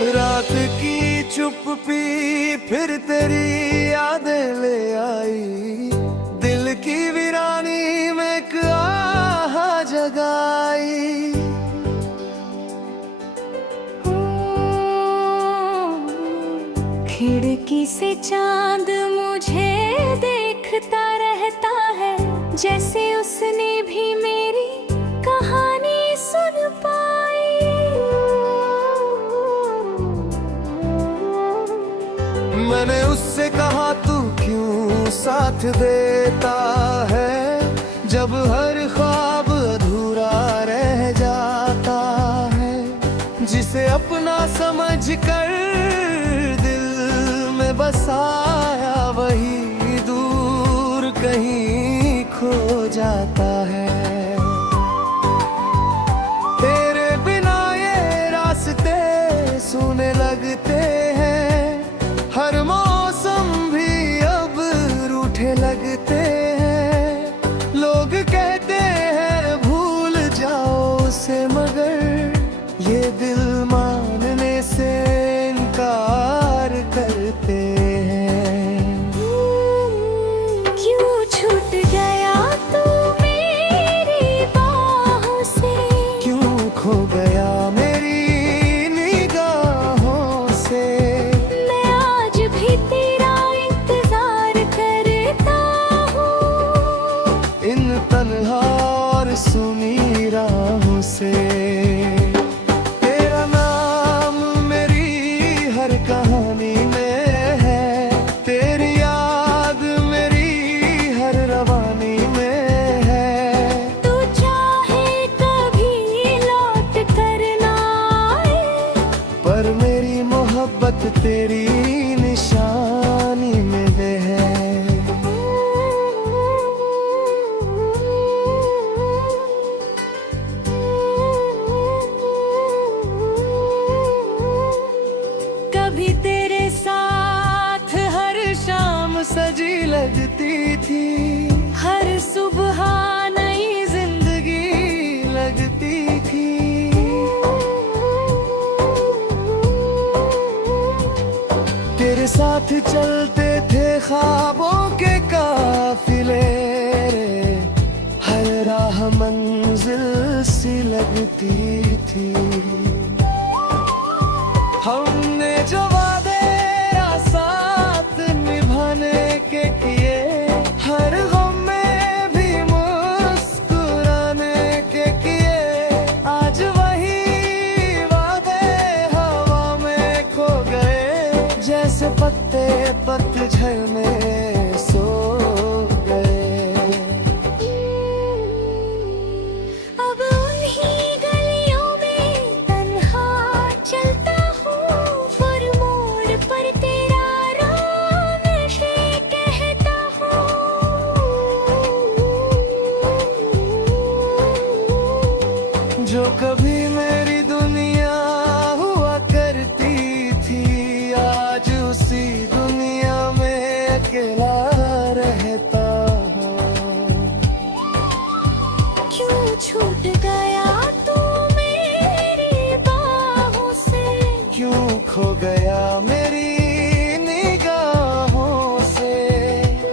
रात की चुप पी फिर तेरी यादें ले आई, दिल की वीरानी में एक आह जगाई। खिड़की से चांद मुझे देखता रहता है, जैसे उसने भी मेरी कहानी सुन पाई। मैंने उससे कहा तू क्यों साथ देता है, जब हर ख्वाब अधूरा रह जाता है। जिसे अपना समझ कर दिल में बसाया, वही दूर कहीं खो जाता है। तेरे बिना ये रास्ते सुने लगते हैं, हर मौसम भी अब रूठे लगते हैं। लोग कहते हैं भूल जाओ उसे, मगर ये दिल मानने से इनकार करते हैं। क्यों छूट गया तू मेरी बाहों से, क्यों खो गया मेरी निगाहों से। मैं आज भी तेरा इंतजार करता हूँ, इन तन्हा और सुनी राहों से। तेरा नाम मेरी हर कहानी में है, तेरी याद मेरी हर रवानी में है। तू चाहे कभी लौट कर ना आए, पर मेरी मोहब्बत तेरी निशानी में है। कभी तेरे साथ हर शाम सजी लगती थी, हर सुबह नई जिंदगी लगती थी। तेरे साथ चलते थे ख्वाबों के काफिले, हर राह मंजिल सी लगती थी। हमने जो वादे साथ निभाने के किए, हर गम में भी मुस्कुराने के किए। आज वही वादे हवा में खो गए, जैसे पत्ते पतझड़ में सो गए। अब उन्हीं गलियों में तन्हा चलता हूँ, पर मोड़ पर तेरा राम से कहता हूँ। जो कभी मेरी दुनिया हुआ करती थी, आज उसी दुनिया में अकेला रहता हूँ। क्यों छूट गया तू मेरी बाहों से, क्यों खो गया मेरी निगाहों से।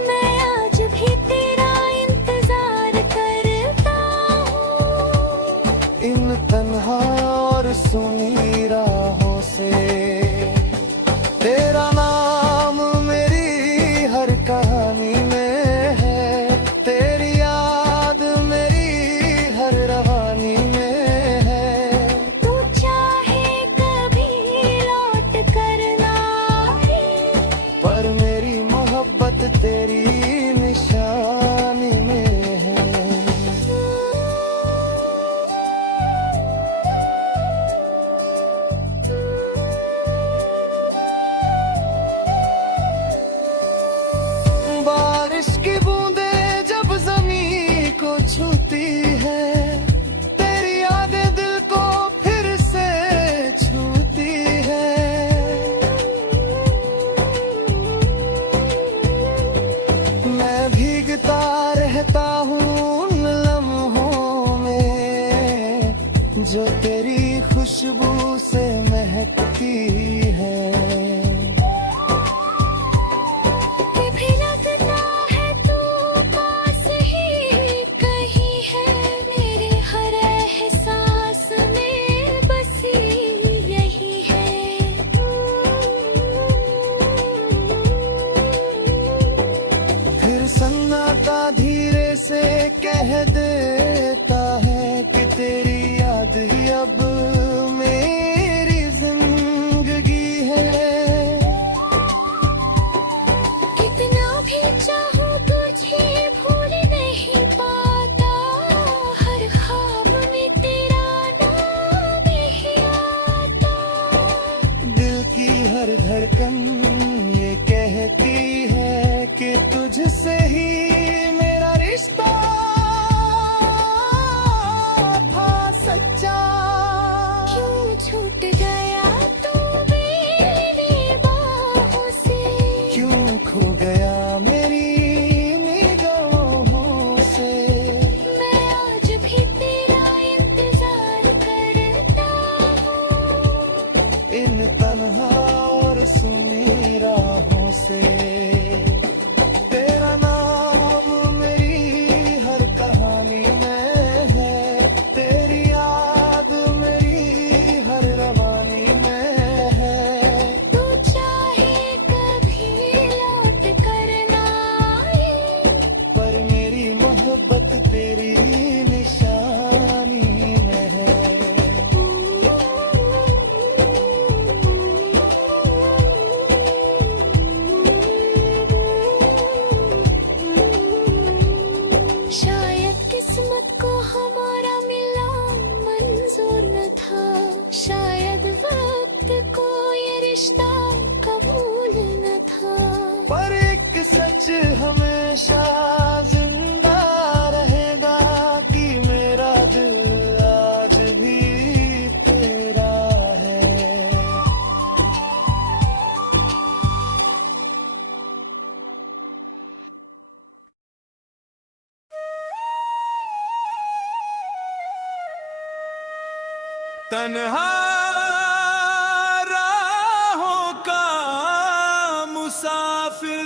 मैं आज भी तेरा इंतजार करता हूँ, इन तन्हा और सुनी राहों से। तेरा नाम मेरी हर कहानी में है, तेरी याद मेरी हर रवानी में है। तू चाहे कभी लौट कर ना आए, पर मेरी मोहब्बत तेरी निशानी में है। बारिश की बूंदें जब ज़मीं को छूती है, तेरी यादें दिल को फिर से छूती है। मैं भीगता रहता हूँ उन लम्हों में, जो तेरी खुशबू से महकते कहती है। ये भी लगता है तू पास ही कहीं है, मेरे हर एहसास में बसी यही है। फिर सन्नाटा धीरे से कह देता है कि तेरी याद ही अब मेरी जिंदगी है। कितना भी चाहूं तुझे भूल नहीं पाता, हर ख्वाब में तेरा नाम ही आता। दिल की हर धड़कन ये कहती है कि तुझसे ही मेरा रिश्ता था सच्चा। क्यों छूट गया तू मेरी बाहों से, क्यों खो गया मेरी निगाहों से। मैं आज भी तेरा इंतजार करता हूँ, इन तन्हा और सुनी राहों से। तेरा नाम मेरी हर कहानी में है, तेरी याद मेरी हर रवानी में है। तू चाहे कभी लौट कर ना आए, पर मेरी मोहब्बत तेरी निशानी में है। शायद किस्मत को हमारा मिला मंजूर न था, शायद वक्त को ये रिश्ता कबूल न था। पर एक सच हमेशा जिंदा रहेगा कि मेरा दिल आज भी तेरा है। तन्हा राहों का मुसाफिर,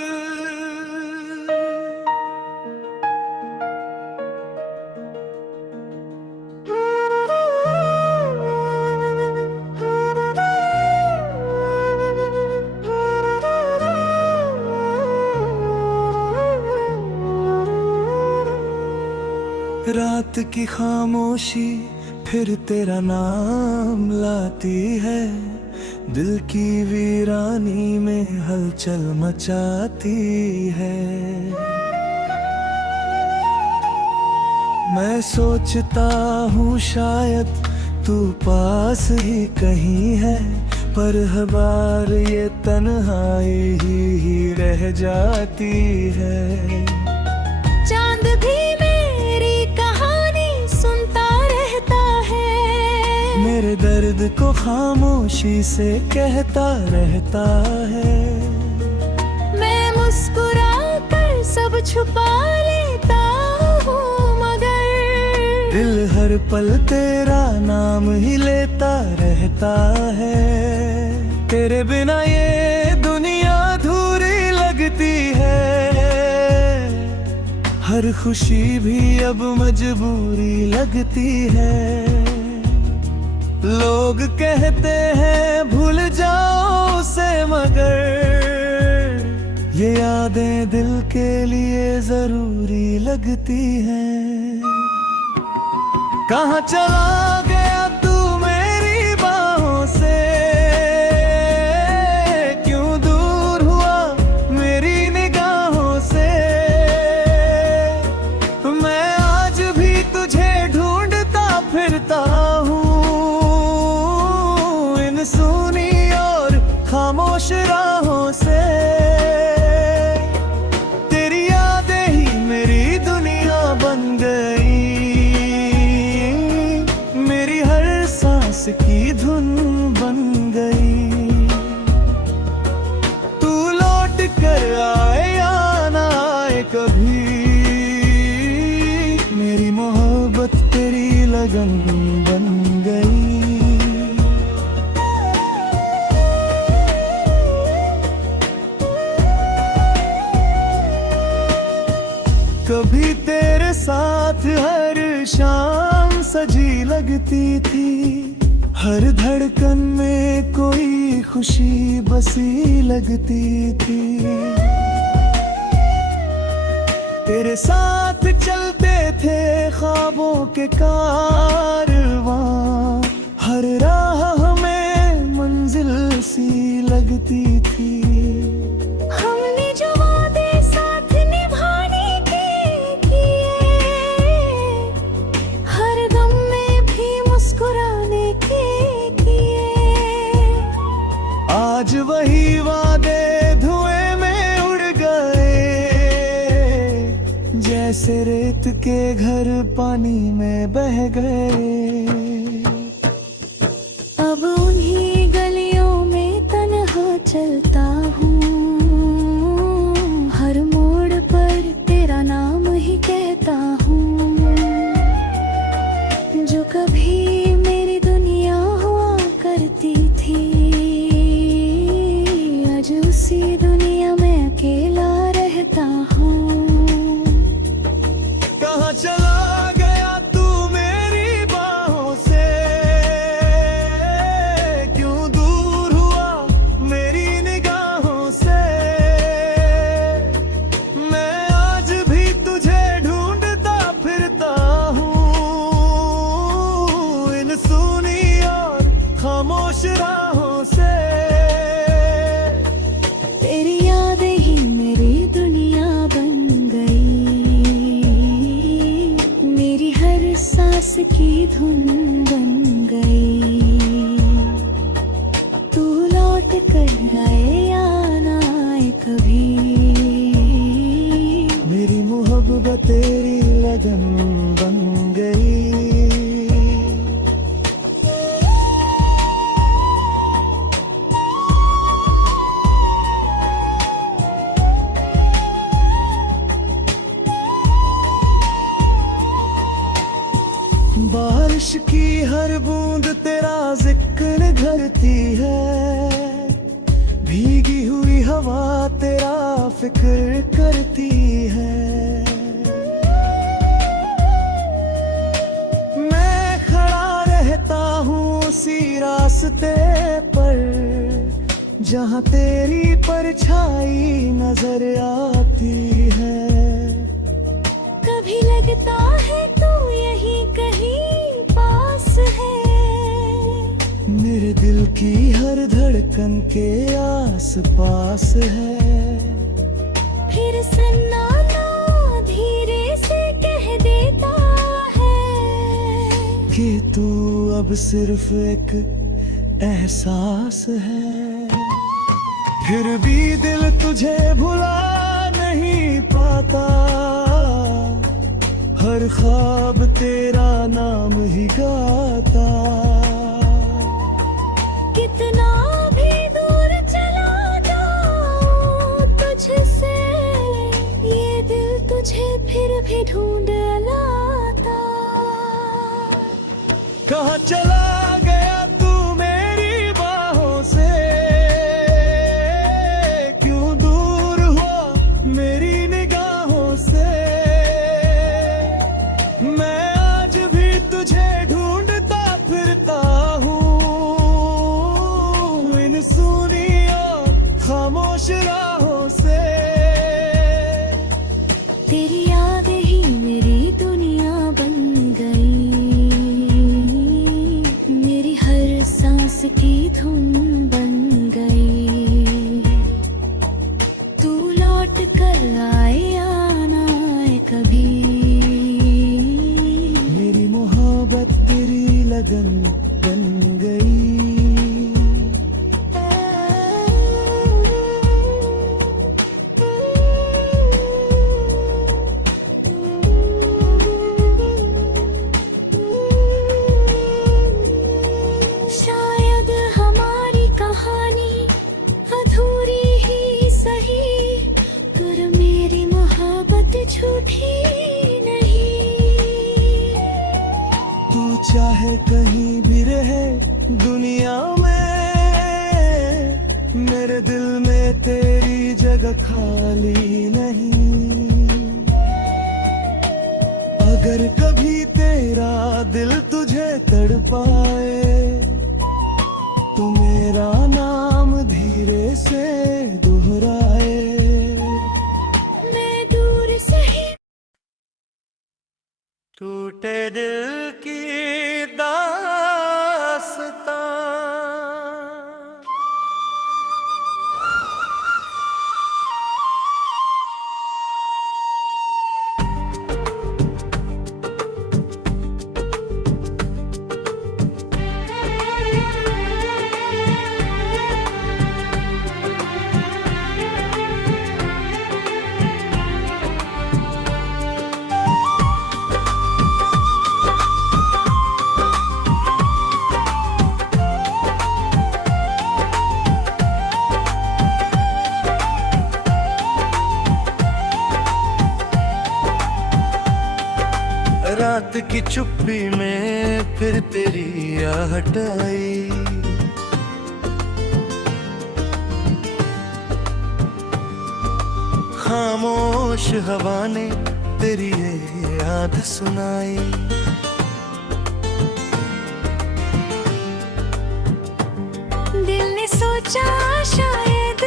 रात की खामोशी फिर तेरा नाम लाती है, दिल की वीरानी में हलचल मचाती है। मैं सोचता हूँ शायद तू पास ही कहीं है, पर हर बार ये तन्हाई ही रह जाती है। चांद भी मेरी कहानी सुनता रहता है, मेरे दर्द को खामोशी से कहता रहता है। मैं मुस्कुरा कर सब छुपा लेता हूँ, मगर दिल हर पल तेरा नाम ही लेता रहता है। तेरे बिना ये दुनिया अधूरी लगती है, हर खुशी भी अब मजबूरी लगती है। लोग कहते हैं भूल जाओ उसे, मगर ये यादें दिल के लिए जरूरी लगती हैं। कहाँ चला गया तू मेरी बाहों से, क्यों दूर हुआ मेरी निगाहों से। मैं आज भी तुझे ढूंढता फिरता हूँ, इन सुनी और खामोश राहों से। तेरी यादें ही मेरी दुनिया बन गई, मेरी हर सांस की धुन बन गई। तू लौट कर आए या ना आए कभी, मेरी मोहब्बत तेरी लगन बन गई। साथ हर शाम सजी लगती थी, हर धड़कन में कोई खुशी बसी लगती थी। तेरे साथ चलते थे ख्वाबों के कारवां, हर राह हमें मंजिल सी लगती थी। हमने जो वादे साथ निभाने के किए, हर गम में भी मुस्कुराने के किए। आज वही वादे धुएं में उड़ गए, जैसे रेत के घर पानी में बह गए। अब उन्हीं गलियों में तन्हा चलता हूँ, हर मोड़ पर तेरा नाम ही कहता हूँ। जो कभी मेरी दुनिया हुआ करती थी, आज उसी दुनिया में अकेला रहता हूँ। कहाँ चला गया तू मेरी बाहों से, क्यों दूर हुआ मेरी निगाहों से। मैं आज भी तुझे ढूंढता फिरता हूँ, इन सुनी और खामोश राहों से। तेरी यादें ही मेरी दुनिया बन गई, मेरी हर सांस की धुन बन गई। तू लौट कर आए या ना आए कभी, मेरी मोहब्बत तेरी लगन बन गई। बारिश की हर बूंद तेरा जिक्र करती है, भीगी हुई हवा तेरा फिक्र करती है। मैं खड़ा रहता हूँ उसी रास्ते पर, जहाँ तेरी परछाई नजर आती है। कभी लगता है तू यहीं कहीं पास है, मेरे दिल की हर धड़कन के आस पास है। फिर सन्नाटा धीरे से कह देता है कि तू अब सिर्फ एक एहसास है। फिर भी दिल तुझे भुला नहीं पाता, हर ख्वाब तेरा नाम ही गाता। कितना भी दूर चला जाऊं तुझसे, ये दिल तुझे फिर भी ढूंढ लाता। कहाँ चला गया तू मेरी बाहों से, क्यों दूर हुआ मेरी निगाहों से। मैं आज भी तुझे ढूंढता फिरता हूँ, इन सुनी और खामोश राहों से। तेरी यादें ही मेरी दुनिया बन गई, मेरी हर सांस की धुन बन गई। तू लौट कर आए या ना आए कभी, मेरी मोहब्बत तेरी लगन बन गई। शायद हमारी कहानी अधूरी ही सही, पर मेरी मोहब्बत झूठी नहीं। तू चाहे कहीं भी रहे दुनिया में, मेरे दिल में तेरी जगह खाली नहीं। अगर कभी तेरा दिल तुझे तड़पाए तो मेरा नाम धीरे से दोहराए। मैं दूर से ही टूटे दिल की दास्तां। रात की चुप्पी में फिर तेरी आहट आई। खामोश हवा ने तेरी ये याद सुनाई। दिल ने सोचा शायद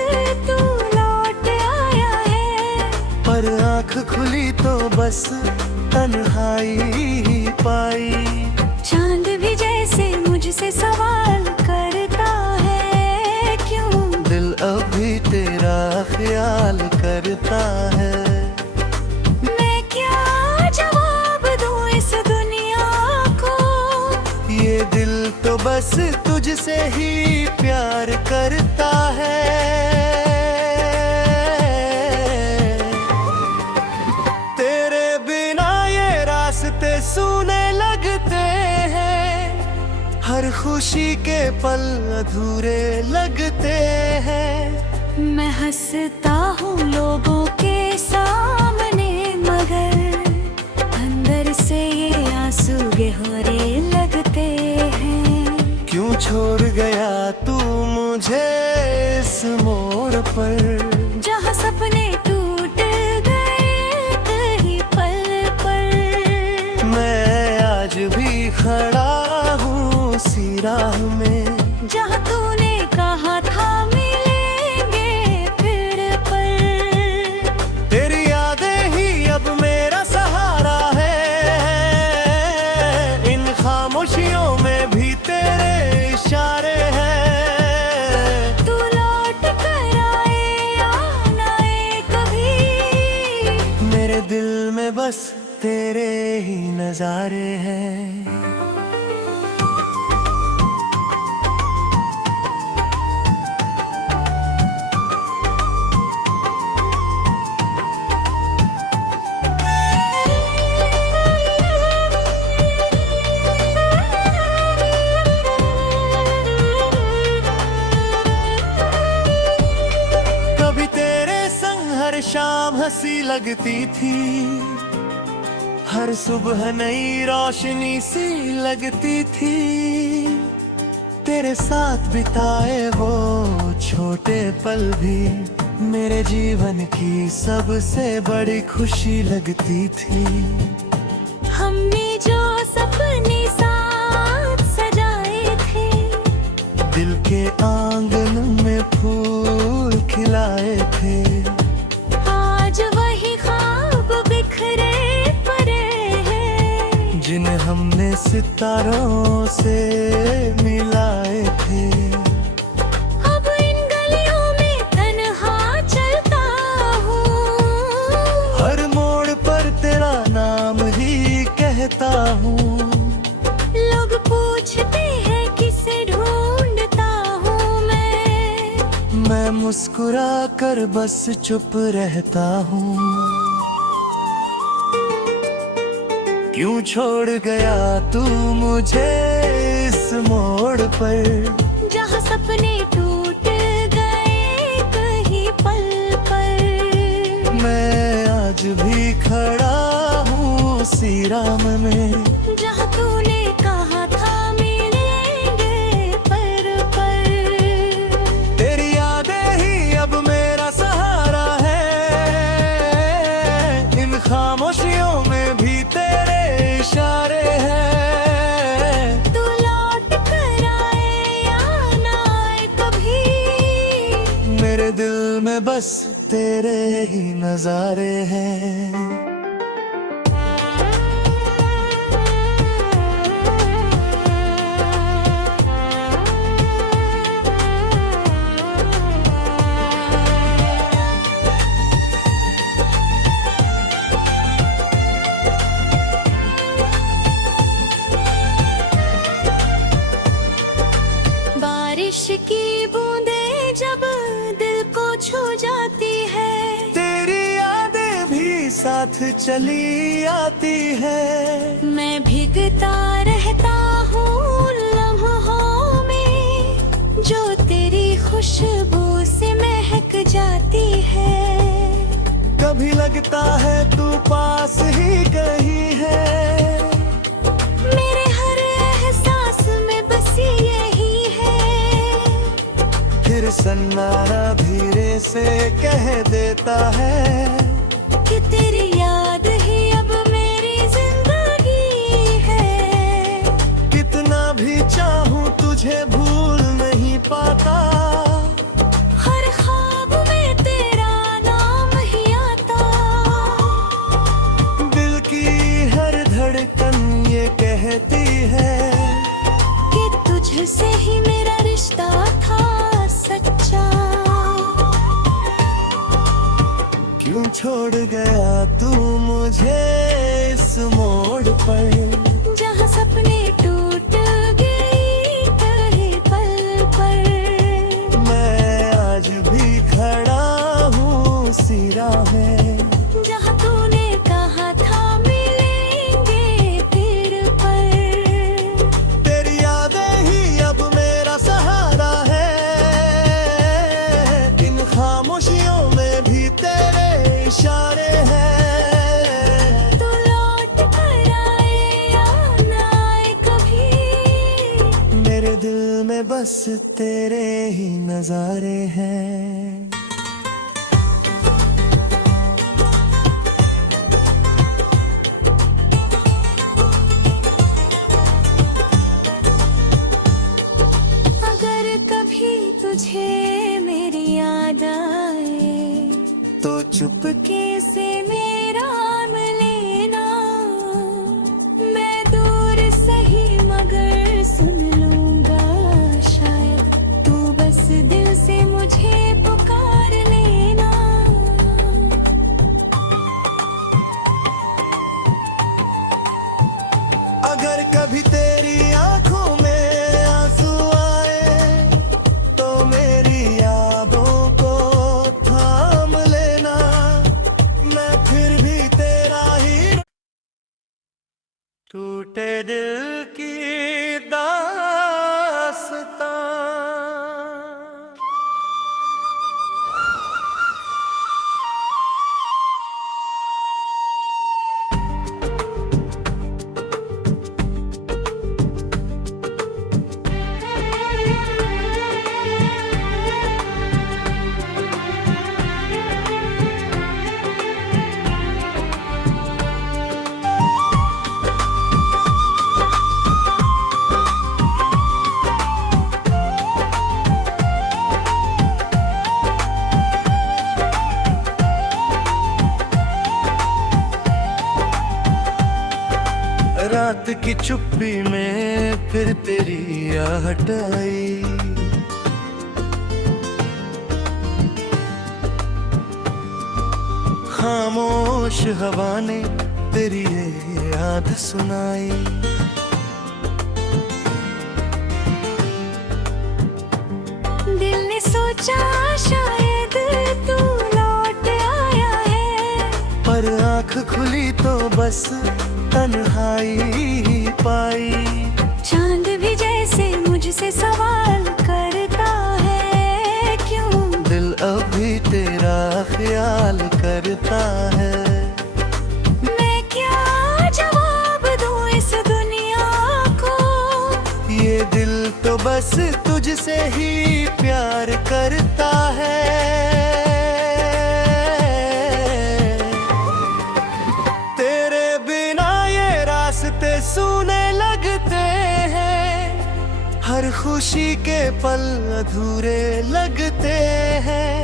तू लौट आया है, पर आंख खुली तो बस तन्हाई ही पाई। चांद भी जैसे मुझसे सवाल करता है, क्यों दिल अभी तेरा ख्याल करता है। मैं क्या जवाब दूं इस दुनिया को, ये दिल तो बस तुझसे ही प्यार करता है। तेरे बिना ये रास्ते सूने लगते हैं, हर खुशी के पल अधूरे लगते हैं। मैं हंसता हूँ लोगों के सामने, मगर अंदर से ये आंसू गहरे लगते हैं। क्यों छोड़ गया तू मुझे इस मोड़ पर, जहाँ सपने टूट गए कहीं पल पर। मैं आज भी खड़ा हूँ उसी राह में, जहाँ तूने कहा था मिलेंगे फिर पर। तेरी यादें ही अब मेरा सहारा है। इन खामोशियों में भी तेरे इशारे हैं। तू लौट कर आए या ना आए कभी, मेरे दिल में बस तेरे ही नजारे हैं। कभी तेरे संग हर शाम हंसी लगती थी, हर सुबह नई रोशनी सी लगती थी। तेरे साथ बिताए वो छोटे पल भी मेरे जीवन की सबसे बड़ी खुशी लगती थी। हमने जो सपने साथ सजाए थे, दिल के आंगन में फूल खिलाए थे। आज वही ख्वाब बिखरे पड़े हैं, जिन्हें हमने सितारों से मिलाए थे। अब इन गलियों में तन्हा चलता हूँ, हर मोड़ पर तेरा नाम ही कहता हूँ। लोग पूछते हैं किसे ढूंढता हूँ मैं मुस्कुरा कर बस चुप रहता हूँ। क्यों छोड़ गया तू मुझे इस मोड़ पर, जहाँ सपने टूट गए कहीं पल पर। मैं आज भी खड़ा हूँ उसी राम में, जहाँ तूने कहा था मिलेंगे पर पर। तेरी यादें ही अब मेरा सहारा है। इन खामोशियों में भी तेरे में बस तेरे ही नजारे हैं। बारिश की बूंदें जब दिल को छू जाती है, तेरी यादें भी साथ चली आती है। मैं भीगता रहता हूँ लम्हों में, जो तेरी खुशबू से महक जाती है। कभी लगता है तू पास ही कहीं है, मेरे हर एहसास में बसी यही है। फिर सन्नाटा धीरे से कह देता है कि तेरी याद ही अब मेरी जिंदगी है। कितना भी चाहूं तुझे भूल नहीं पाता, हर ख्वाब में तेरा नाम ही आता। दिल की हर धड़कन ये कहती है कि तुझसे ही मेरा रिश्ता था सच्चा। क्यों छोड़ गया तू मुझे इस मोड़ पर, जहाँ सपने टूट गई कहे पल पर। मैं आज भी खड़ा हूँ उसी राह में, जहाँ तूने कहा था मिलेंगे फिर पर। तेरी यादें ही अब मेरा सहारा है। इन खामोशियों में भी तेरे इशारे हैं। तू लौट कर आए या ना आए कभी, मेरे दिल में बस तेरे ही नजारे हैं। अगर कभी तुझे मेरी याद आए, तो चुपके से मेरा नाम लेना। मैं दूर सही मगर सुन लूंगा शायद, तू बस दिल से मुझे पुकार लेना। अगर कभी तेरी आंखों में आंसू आए, तो मेरी यादों को थाम लेना। मैं फिर भी तेरा ही। टूटे दिल की दास्तां। रात की चुप्पी में फिर तेरी आहट आई। खामोश हवा ने तेरी ये याद सुनाई। दिल ने सोचा शायद तू लौट आया है, पर आंख खुली तो बस तन्हाई ही पाई। चांद भी जैसे मुझसे सवाल करता है, क्यों दिल अभी तेरा ख्याल करता है। मैं क्या जवाब दूं इस दुनिया को, ये दिल तो बस तुझसे ही प्यार करता है। तेरे बिना ये रास्ते सूने लगते हैं, हर खुशी के पल अधूरे लगते हैं।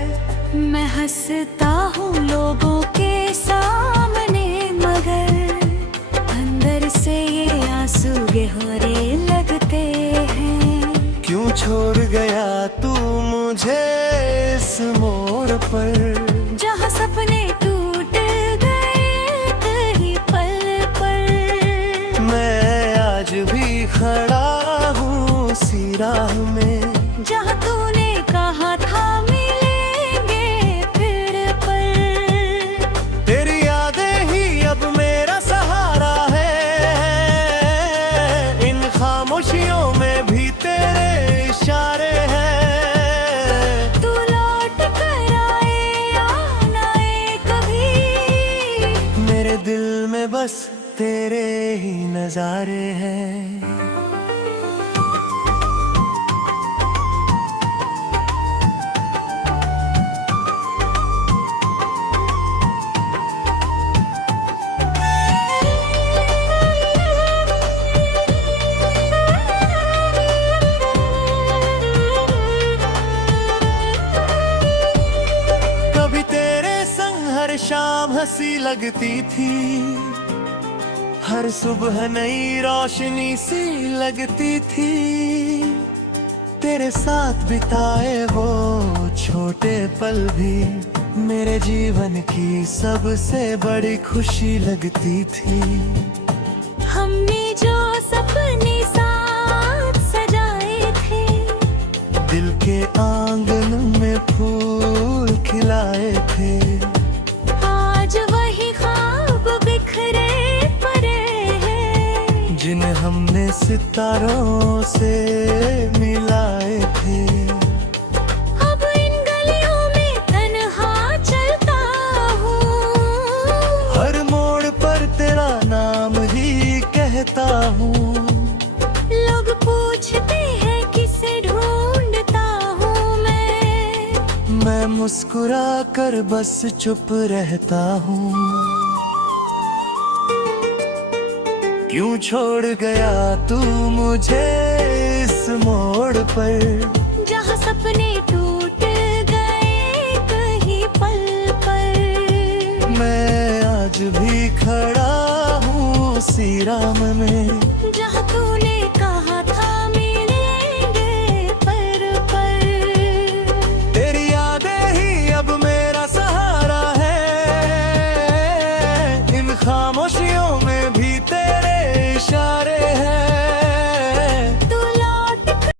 मैं हंसता हूँ लोगों के सामने, मगर अंदर से ये आंसू गहरे लगते हैं। क्यों छोड़ गया तू मुझे इस मोड़ पर, जहाँ सपने टूट गए कहीं पल पर। मैं आज भी खड़ा हूँ उसी राह में, जहाँ तूने कहा था मिलेंगे फिर पर। तेरी यादें ही अब मेरा सहारा है, इन खामोशियों में भी तेरे इशारे हैं। तू लौट कर आए या ना आए कभी, मेरे दिल में बस तेरे ही नजारे हैं। कभी तेरे संग हर शाम हंसी लगती थी, हर सुबह नई रोशनी सी लगती थी। तेरे साथ बिताए वो छोटे पल भी मेरे जीवन की सबसे बड़ी खुशी लगती थी। हमने जो सपने साथ सजाए थे, दिल के आंगन में फूल खिलाए थे, आज वही ख्वाब बिखरे पड़े हैं। जिन्हें हमने सितारों से मिलाए थे। अब इन गलियों में तन्हा चलता हूँ, हर मोड़ पर तेरा नाम ही कहता हूँ। लोग पूछते हैं किसे ढूंढता हूँ मैं मुस्कुरा कर बस चुप रहता हूँ। क्यों छोड़ गया तू मुझे इस मोड़ पर, जहाँ सपने टूट गए कहीं पल पर। मैं आज भी खड़ा हूँ उसी राम में,